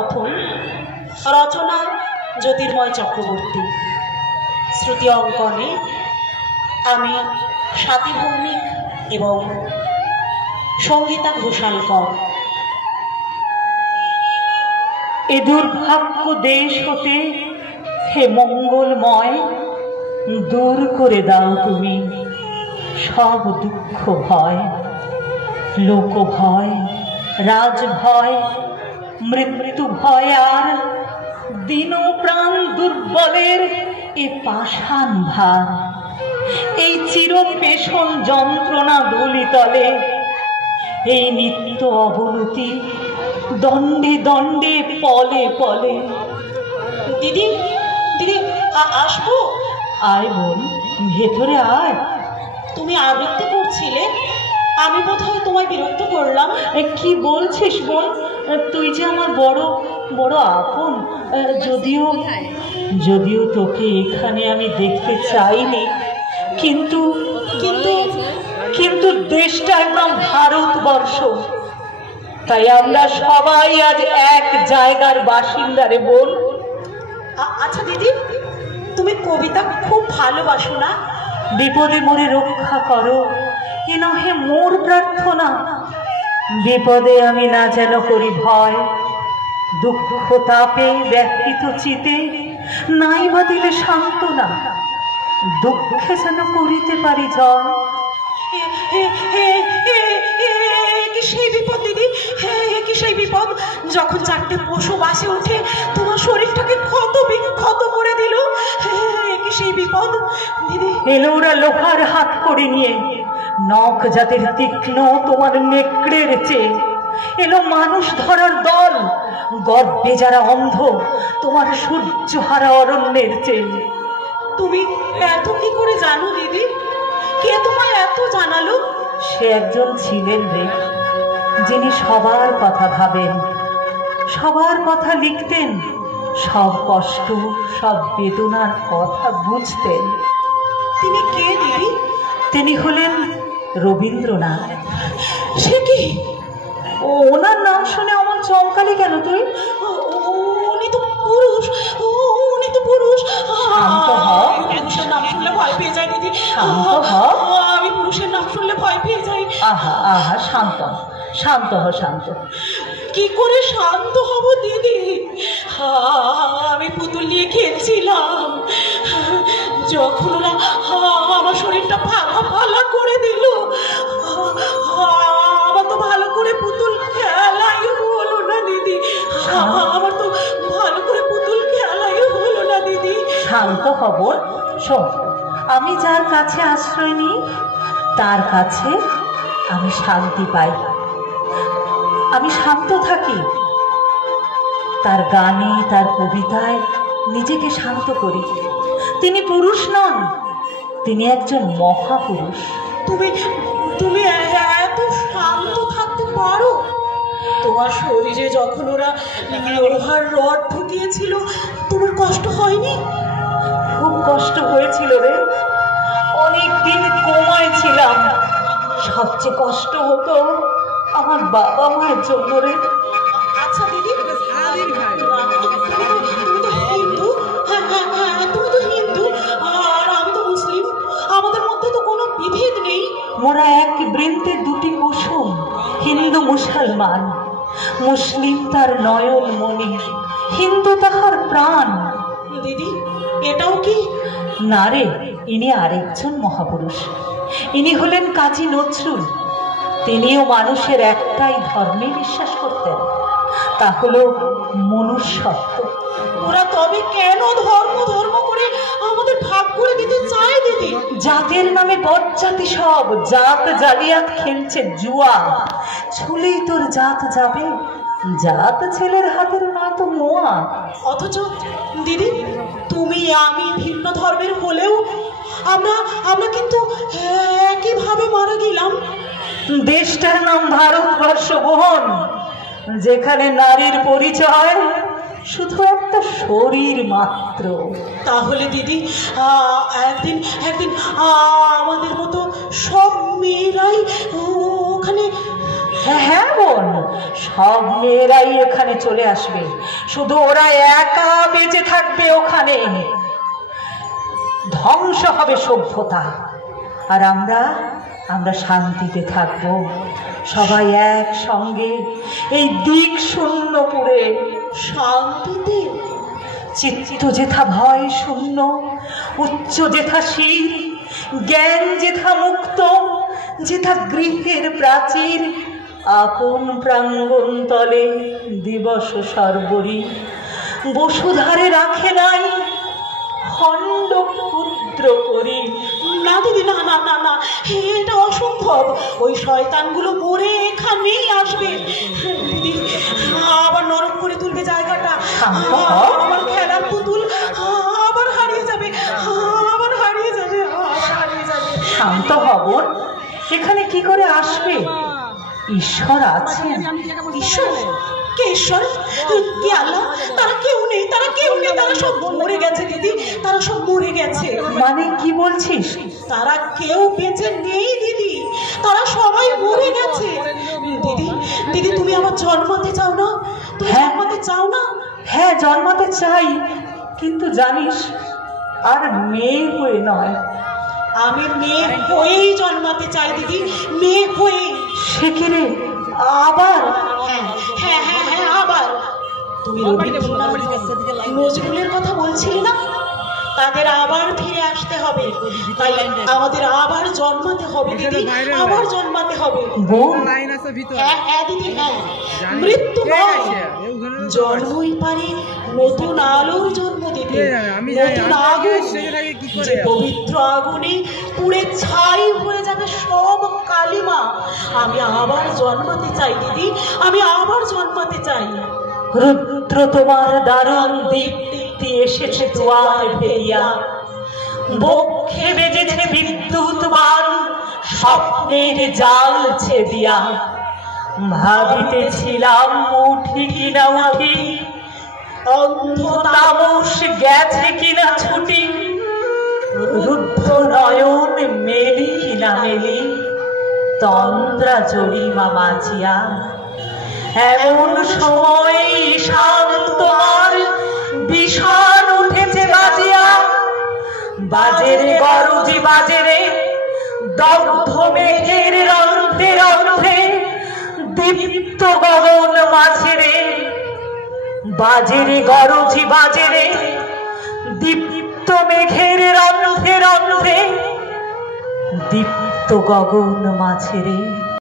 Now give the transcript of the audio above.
কথন, রচনা জ্যোতির্ময় চক্রবর্তী, শ্রুতি অঙ্কনে আমি স্বাতী ভৌমিক এবং সঙ্গীতা ঘোষালকর। এ দুর্ভাগ্য দেশ হতে হে মঙ্গলময়, দূর করে দাও তুমি সব দুঃখ ভয়, লোক ভয়, রাজ ভয়, মৃত্যু ভয়, আর দীন প্রাণ দুর্বলের এ পাষাণ ভার, এই চির পেশন যন্ত্রণা দলিতলে, এই নিত্য অবনতি দণ্ডে দণ্ডে পলে পলে। দিদি দিদি আসবো? আয় বোন, ভেতরে আয়। তুমি আবৃত্তি করছিলে, আমি বোধহয় তোমায় বিরক্ত করলাম। কি বলছিস বোন? তুই যে আমার বড় বড় আপন। যদিও যদিও তোকে এখানে আমি দেখতে চাইনি, কিন্তু কিন্তু কিন্তু দেশটার নাম ভারতবর্ষ, তাই আমরা সবাই আজ এক জায়গার বাসিন্দা রে বোন। আচ্ছা দিদি, তুমি কবিতা খুব ভালোবাসো না? বিপদে মোরে রক্ষা করো, এ নহে মোর প্রার্থনা। বিপদে আমি না যেন করি ভয়, দুঃখ তাপে ব্যক্তিত চিতে নাই বা দিলে সান্ত্বনা। দুঃখে যেন করিতে পারি জয়। কি সেই বিপদ দিদি, কি সেই বিপদ যখন চারটে পশু বাসে উঠে তোমার শরীরটাকে ক্ষত বিক্ষত করে দিল? কি সেই বিপদ দিদি? এলো ওরা লোহার হাত করে নিয়ে, নখ জাতের তীক্ষ্ণ তোমার নেকড়ের চেয়ে। এলো মানুষ ধরার দল, গর্বে যারা অন্ধ তোমার সূর্যহারা অরণ্যের চেয়ে। তুমি এত কি করে জানো দিদি? কে তোমায় এত জানালো? সে একজন ছিলেন রে, যিনি সবার কথা ভাবেন, সবার কথা লিখতেন, সব কষ্ট সব বেদনার কথা বুঝতেন। তিনি কে দিদি? তিনি হলেন রবীন্দ্রনাথ। সে কি? ওনার নাম শুনে আমার চমকালি কেন তুই? উনি তো পুরুষ, উনি তো পুরুষ। শান্ত হ। পুরুষের নাম শুনলে ভয় পেয়ে যায় দিদি। শান্ত হ। আমি পুরুষের নাম শুনলে ভয় পেয়ে যাই। আহা আহা, শান্ত শান্ত হ, শান্ত। কি করে শান্ত হব দিদি? আমি পুতুল নিয়ে খেলছিলাম, যখন ওরা আমার শরীরটা ফাঁকা ফালা করে দিল, আমার তো ভালো করে পুতুল খেলাই হলো না দিদি। আমার তো ভালো করে পুতুল খেলাই হলো না দিদি। শান্ত হব। শোন, আমি যার কাছে আশ্রয় নিই তার কাছে আমি শান্তি পাই, আমি শান্ত থাকি। তার গানে তার কবিতায় নিজেকে শান্ত করি। তিনি পুরুষ নন, তিনি একজন মহাপুরুষ। তুমি তুমি এত শান্ত থাকতে পারো? তোমার শরীরে যখন ওরা লোহার রড ঢুকিয়েছিল তোমার কষ্ট হয়নি? খুব কষ্ট হয়েছিল রে, অনেকদিন কোমায় ছিলাম। সবচেয়ে কষ্ট হতো আমার বাবা মায়ের জন্য রে। আচ্ছা দিদি, তুমি তো হিন্দু। তুমি তো হিন্দু আর আমি তো মুসলিম, আমাদের মধ্যে তো কোনো বিভেদ নেই। মোরা এক বৃন্তে দুটি কুসুম, হিন্দু মুসলমান। মুসলিম তার নয়ন মণি, হিন্দু তাহার প্রাণ। দিদি, এটাও কি? না রে, ইনি আরেকজন মহাপুরুষ। ইনি হলেন কাজী নজরুল। তিনিও মানুষের একটাই ধর্মে বিশ্বাস করতেন, তা হলো মনুষ্যত্ব। ওরা তবে কেন ধর্ম ধর্ম করে আমাদের ভাগ করে দিতে চায় দিদি? জাতের নামে বজ্জাতি সব জাত জালিয়াত খেলছে জুয়া। ছুলেই তোর জাত যাবে, জাত ছেলের হাতের নয়তো মোয়া। অথচ দিদি, তুমি আমি ভিন্ন ধর্মের হলেও আমরা কিন্তু একইভাবে মারা গেলাম। দেশটার নাম ভারতবর্ষ বোন, যেখানে নারীর পরিচয় শুধু একটা শরীর মাত্র। তাহলে দিদি, একদিন একদিন আমাদের মতো সব মেয়েরাই ওখানে হ্যাঁ বোন, সব মেয়েরাই এখানে চলে আসবে, শুধু ওরা একা বেঁচে থাকবে ওখানে। ধ্বংস হবে সভ্যতা, আর আমরা শান্তিতে থাকব সবাই একসঙ্গে এই দিক শূন্যপুরে। শান্তিতে? চিত্ত যেথা ভয় শূন্য, উচ্চ যেথা শির, জ্ঞান যেথা মুক্ত, যেথা গৃহের প্রাচীর, আপন প্রাঙ্গণ তলে দিবস সর্বরী, বসুধারে রাখে নাই খণ্ড ক্ষুদ্র করি। না দিদি, না না না না, এটা অসম্ভব। ওই শয়তানগুলো মরে এখানেই আসবে দিদি, আবার নরক করে তুলবে জায়গাটা। আমার খেলার পুতুল আবার হারিয়ে যাবে, আবার হারিয়ে যাবে, আবার হারিয়ে যাবে। শান্ত হব, এখানে কি করে আসবে? ঈশ্বর আছেন। ঈশ্বর? কে ঈশ্বর? কে আল্লাহ? তারা কেউ নেই, তারা কেউ নেই, তারা সব মরে গেছে দিদি, তারা সব মরে গেছে। মানে কি বলছিস? তারা কেউ বেঁচে নেই দিদি, তারা সবাই মরে গেছে। দিদি দিদি, তুমি আমার জন্মাতে চাও না? তুমি জন্মাতে চাও না? হ্যাঁ, জন্মাতে চাই, কিন্তু জানিস, আর মেয়ে হয়ে নয়। আমি মেয়ে হয়েই জন্মাতে চাই দিদি, মেয়ে হয়ে। সে কি রে, আবার? হ্যাঁ হ্যাঁ হ্যাঁ হ্যাঁ, আবার। তুমি রবীন্দ্রনাথ নজরুলের কথা বলছিলে না? তাদের আবার ফিরে আসতে হবে, তাই আমাদের আবার জন্মাতে হবে দিদি, আবার জন্মাতে হবে। হ্যাঁ হ্যাঁ দিদি, হ্যাঁ, মৃত্যু নয়, জন্মই পারে নতুন আলোর জন্ম দিতে, নতুন আগুন, যে পবিত্র আগুনে পুড়ে ছাই হয়ে যাবে সব কালিমা। আমি আবার জন্মাতে চাই দিদি, আমি আবার জন্মাতে চাই। রুদ্র তোমার দারুণ দীপ্তি এসেছে দুয়ার ফেরিয়া, বক্ষে বেজেছে বিদ্যুৎ বাণ, স্বপ্নের জাল ছেদিয়া। ভাবিতেছিলাম উঠি কিনা উঠি, অন্ধ তামস গেছে কিনা ছুটি, রুদ্র নয়ন মেলি কিনা মেলি, তন্দ্রা জরিমা বাঁচিয়া। এমন সময় ঈশান তোমার বিষাণ উঠেছে বাজিয়া, বাজেরে গরজি বাজেরে, দগ্ধ মেঘের রন্ধ্রে রন্ধ্রে, দীপ্ত গগন মাঝেরে। বাজেরে গরজি বাজেরে, দীপ্ত মেঘের রন্ধ্রে রন্ধ্রে, দীপ্ত গগন মাঝেরে।